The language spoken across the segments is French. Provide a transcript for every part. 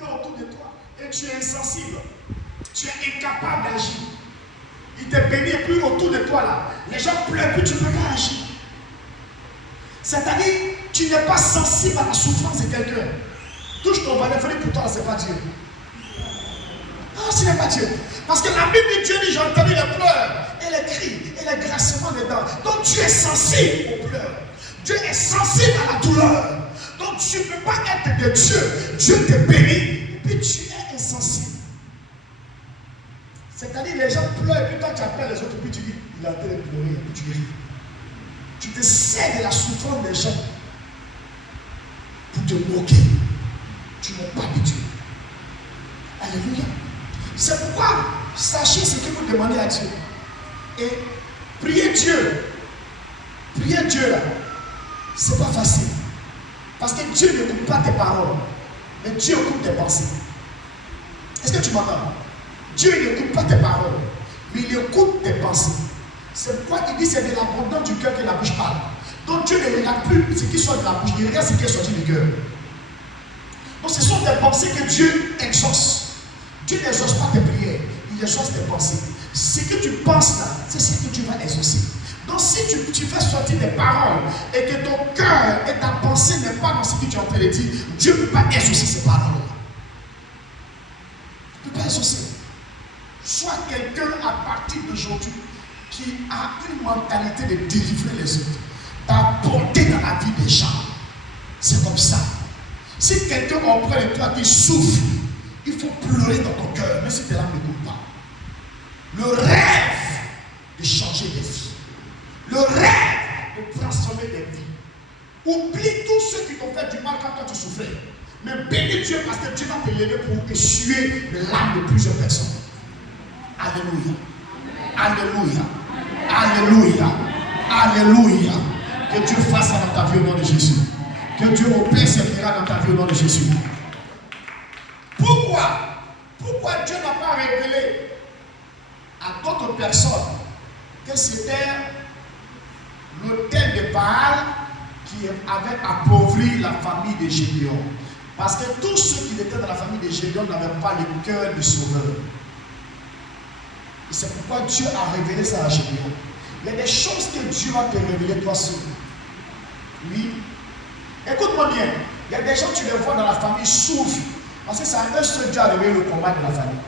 pleure autour de toi et tu es insensible. Tu es incapable d'agir. Il te bénit et puis autour de toi là, les gens pleurent et puis tu peux pas agir. C'est-à-dire, tu n'es pas sensible à la souffrance de quelqu'un. Touche ton voisin, pour toi, ce n'est pas Dieu. Non, ce n'est pas Dieu. Parce que la Bible de Dieu dit, j'ai entendu les pleurs, et les cris, et les grincements des dents. Donc Dieu est sensible aux pleurs. Dieu est sensible à la douleur. Donc tu ne peux pas être de Dieu. Dieu te bénit, et puis tu es insensible. C'est-à-dire, les gens pleurent, et puis toi tu appelles les autres, et puis tu dis, il a en train de pleurer, et puis tu ris. Tu te sers de la souffrance des gens pour te moquer. Tu n'es pas de Dieu. Alléluia. C'est pourquoi, sachez ce que vous demandez à Dieu. Et priez Dieu. Priez Dieu là. C'est pas facile. Parce que Dieu n'écoute pas tes paroles. Mais Dieu écoute tes pensées. Est-ce que tu m'entends? Dieu n'écoute pas tes paroles. Mais il écoute tes pensées. C'est pourquoi il dit c'est de l'abondance du cœur que la bouche parle. Donc Dieu ne regarde plus ce qui sort de la bouche, il regarde ce qui est sorti du cœur. Donc ce sont des pensées que Dieu exauce. Dieu n'exauce pas tes prières, il exauce tes pensées. Ce que tu penses là, c'est ce que tu vas exaucer. Donc si tu fais sortir des paroles et que ton cœur et ta pensée n'est pas dans ce que tu es en train de dire, Dieu ne peut pas exaucer ces paroles. Il ne peut pas exaucer. Sois quelqu'un à partir d'aujourd'hui qui a une mentalité de délivrer les autres, d'apporter dans la vie des gens. C'est comme ça. Si quelqu'un auprès de toi qui souffre, il faut pleurer dans ton cœur, même si tes larmes ne coulent pas. Le rêve de changer des vies. Le rêve de transformer des vies. Oublie tous ceux qui t'ont fait du mal quand toi tu souffrais. Mais bénis Dieu parce que Dieu va te lever pour essuyer l'âme de plusieurs personnes. Alléluia. Alléluia. Alléluia. Alléluia. Que Dieu fasse ça dans ta vie au nom de Jésus. Que Dieu opère ce miracle dans ta vie au nom de Jésus. Pourquoi Dieu n'a pas révélé à d'autres personnes que c'était l'autel de Baal qui avait appauvri la famille de Gédéon? Parce que tous ceux qui étaient dans la famille de Gédéon n'avaient pas le cœur du sauveur. Et c'est pourquoi Dieu a révélé ça à Gédéon. Il y a des choses que Dieu va te révéler toi seul. Oui. Écoute-moi bien. Il y a des gens, tu les vois dans la famille souffrent. Parce que c'est un seul Dieu à révéler le combat de la famille.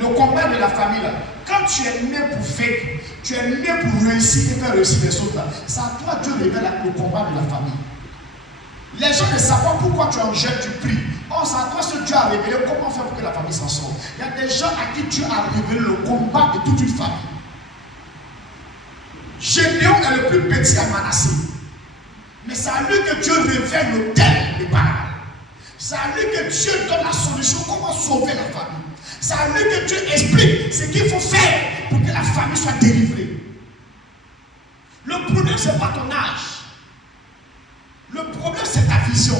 Le combat de la famille là. Quand tu es né pour faire, tu es né pour réussir et faire réussir les autres là. C'est à toi Dieu révèle le combat de la famille. Les gens ne savent pas pourquoi tu en jettes, tu pries. Oh, c'est à toi ce Dieu a révélé comment faire pour que la famille s'en sorte. Il y a des gens à qui Dieu a révélé le combat de toute une famille. Gédéon est le plus petit à Manassé. Mais c'est à lui que Dieu révèle l'autel de Baal. C'est à lui que Dieu donne la solution, comment sauver la famille. C'est à lui que Dieu explique ce qu'il faut faire pour que la famille soit délivrée. Le problème, ce n'est pas ton âge. Le problème, c'est ta vision.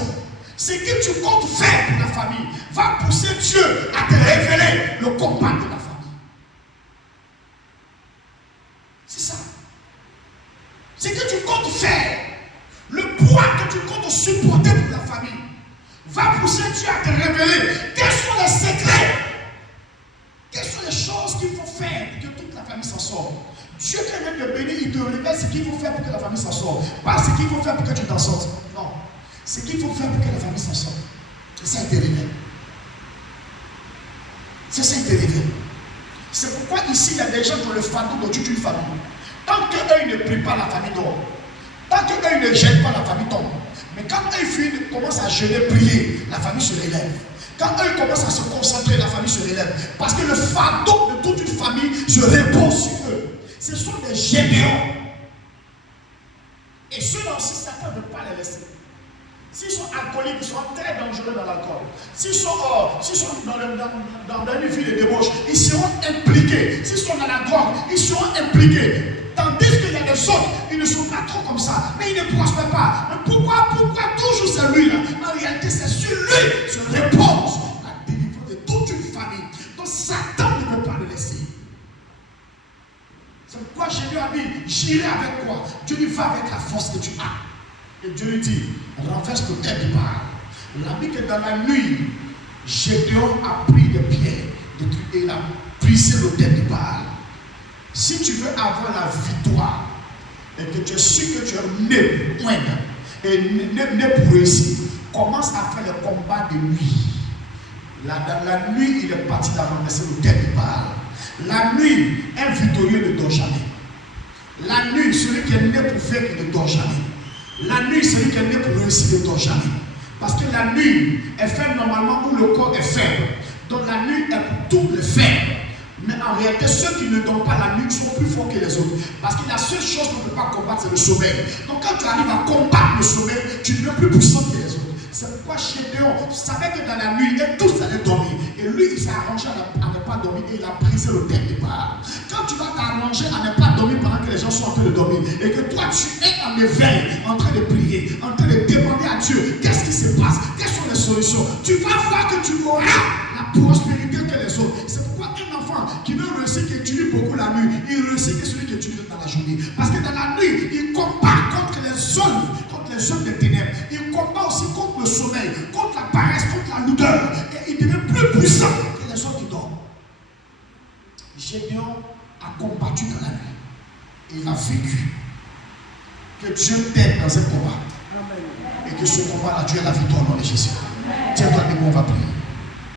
Ce que tu comptes faire pour la famille va pousser Dieu à te révéler le combat de la famille. C'est ça. Ce que tu comptes faire, le poids que tu comptes supporter pour la famille, va pousser Dieu à te révéler quels sont les secrets, quelles sont les choses qu'il faut faire pour que toute la famille s'en sorte. Dieu qui vient te bénir, il te révèle ce qu'il faut faire pour que la famille s'en sorte. Pas ce qu'il faut faire pour que tu t'en sortes. Non. Ce qu'il faut faire pour que la famille s'en sorte. C'est ça qui te révèle. C'est ça qui te révèle. C'est pourquoi ici, il y a des gens dans le fardeau de toute une famille. Tant qu'eux ne prient pas, la famille dort. Tant qu'eux ne gênent pas, la famille tombe. Mais quand eux commencent à jeûner, prier, la famille se relève. Quand eux commencent à se concentrer, la famille se relève. Parce que le fardeau de toute une famille se repose sur eux. Ce sont des Gédéons. Et ceux-là aussi, Satan ne veut pas les laisser. S'ils sont alcooliques, ils seront très dangereux dans l'alcool. S'ils sont dans une vie de débauche, ils seront impliqués. S'ils sont dans la drogue, ils seront impliqués. Tandis qu'il y a des autres, ils ne sont pas trop comme ça, mais ils ne prospèrent pas. Mais pourquoi toujours c'est lui là? En réalité, c'est sur lui se repose la délivrance de toute une famille. Donc Satan ne veut pas le laisser. C'est pourquoi Jésus a dit, j'irai avec toi. Dieu lui va avec la force que tu as. Et Dieu lui dit, renverse le tête du Baal. La Bible que dans la nuit, Gédéon a pris des pierres et il a brisé l'autel de Baal. Si tu veux avoir la victoire et que tu es sûr que tu es né et né pour réussir, commence à faire le combat de nuit. Dans la nuit, il est parti d'amener l'autel de Baal. La nuit, un victorieux ne dort jamais. La nuit, celui qui est né pour faire, il ne dort jamais. La nuit, celui qui est né pour réussir, ne dort jamais. Parce que la nuit est faite normalement où le corps est faible. Donc la nuit est pour tous les faibles. Mais en réalité, ceux qui ne dorment pas la nuit sont plus forts que les autres. Parce que la seule chose qu'on ne peut pas combattre, c'est le sommeil. Donc quand tu arrives à combattre le sommeil, tu deviens plus puissant que les autres. C'est pourquoi Gédéon savait que dans la nuit, et tous allaient dormir. Et lui, il s'est arrangé à ne pas dormir et il a brisé le thème de Baal. Quand tu vas t'arranger à ne pas dormir pendant que les gens sont en train de dormir, et que toi, tu es en éveil, en train de prier, en train de demander à Dieu, qu'est-ce qui se passe, quelles sont les solutions, tu vas voir que tu auras la prospérité que les autres. C'est pourquoi un enfant qui veut réussir, qui étudie beaucoup la nuit, il réussit que celui qui étudie dans la journée. Parce que dans la nuit, il combat contre les œuvres des ténèbres. Il combat aussi contre le sommeil, contre la paresse, contre la lourdeur. Et il devient plus puissant que les autres qui dorment. Gédéon a combattu dans la nuit. Et il a vécu. Que Dieu t'aide dans ce combat. Et que ce combat-là, Dieu a la victoire dans les Jésus. Tiens-toi debout, on va prier.